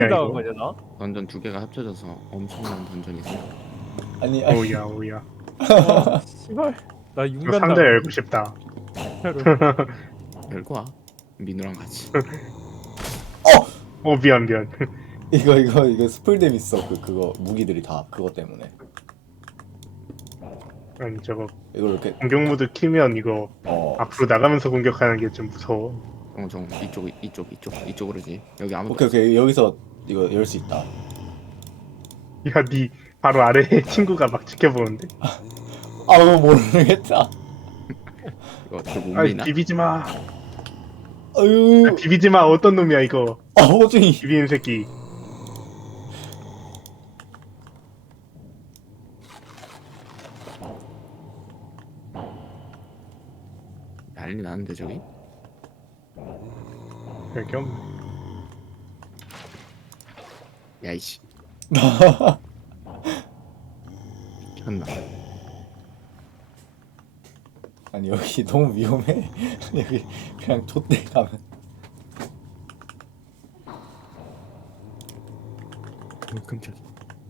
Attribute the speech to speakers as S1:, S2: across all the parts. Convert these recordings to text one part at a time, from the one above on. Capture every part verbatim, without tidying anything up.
S1: 야,
S2: 나온
S1: 이거?
S2: 거냐 나?
S3: 던전 두 개가 합쳐져서 엄청난 던전이 생겨.
S4: 아니 아니
S1: 오야 오야.
S2: 와 씨발 나
S1: 이거
S2: 육면
S1: 상자 열고 싶다.
S3: 열고 와. 민우랑 같이.
S1: 오 미안 미안.
S4: 이거 이거 이거 스플댐 있어. 그 그거 무기들이 다 그거 때문에.
S1: 아니 저거
S4: 이걸 이렇게
S1: 공격 모드 키면 이거
S4: 어
S1: 앞으로 나가면서 공격하는 게 좀 무서워.
S3: 정정 이쪽 이쪽 이쪽 이쪽으로지. 여기 아무도
S4: 오케이 오케이 여기서 이거 열 수 있다.
S1: 야, 니 바로 아래에 친구가 막 지켜보는데?
S4: 아 이거 모르겠다.
S3: 이거 저못
S1: 아이
S3: 미나?
S1: 비비지 마.
S4: 아유
S1: 아, 비비지 마. 어떤 놈이야 이거?
S4: 아 호중이.
S1: 비비는 새끼.
S3: 난리 나는데 저기.
S1: 별게 없네.
S3: 야이씨. 미쳤나?
S4: 아니 여기 너무 위험해. 여기 그냥 좆대 가면.
S3: 어, 깜짝이야.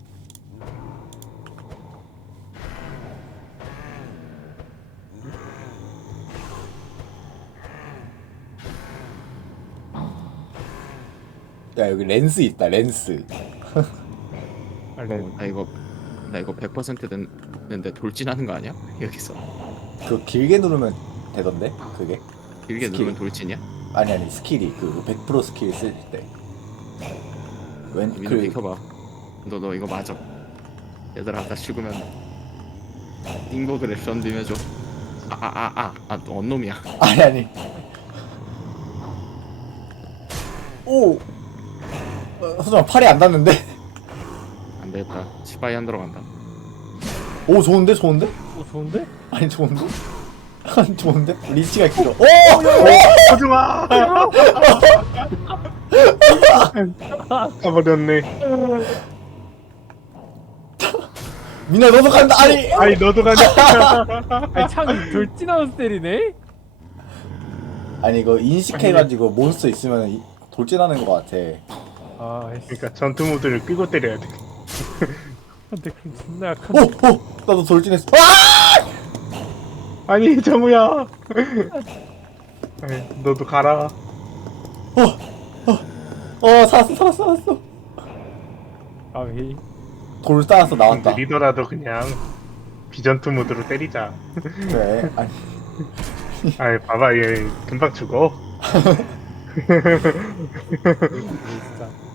S4: 야 여기 렌스 있다 렌스.
S1: 아, 네.
S3: 나 이거 나 이거 백 퍼센트 됐는데 돌진하는 거 아니야? 여기서
S4: 그거 길게 누르면 되던데 그게.
S3: 길게
S4: 스킬.
S3: 누르면 돌진이야?
S4: 아니 아니 스킬이 그 백 퍼센트 스킬 쓸 때.
S3: 민우
S4: 왼그
S3: 비켜봐. 너 너 이거 맞아. 얘들아 나 죽으면 인버그래 던지면줘. 아아아아아 너 언놈이야.
S4: 아니 아니. 오. 어, 하지만 팔이 안 닿는데.
S3: 안 되겠다. 시바이 안 들어간다.
S4: 오 좋은데 좋은데?
S2: 어 좋은데?
S4: 아니 좋은데? 아니 좋은데? 리치가 길어. 오!
S1: 하지마. 가버렸네.
S4: 민아 너도 간다. 아니.
S1: 아니 너도 가냐?
S2: 아니 창이 돌진하면서 때리네?
S4: 아니 이거 인식해가지고 몬스터 있으면 이- 돌진하는 것 같아.
S2: 아이씨
S1: 그러니까 전투 모드를 끄고 때려야 돼.
S2: 근데 그럼 존나
S4: 오!
S2: 약한데
S4: 오! 나도 돌진했어. 아!
S1: 아니 정우야. 아니, 너도 가라.
S4: 어 살았어 살았어 살았어.
S2: 아왜
S4: 돌 쌓아서 나왔다.
S1: 느리더라도 그냥 비전투 모드로 때리자.
S4: 그래. 아니
S1: 아이 봐봐 얘 금방 죽어.
S2: 진짜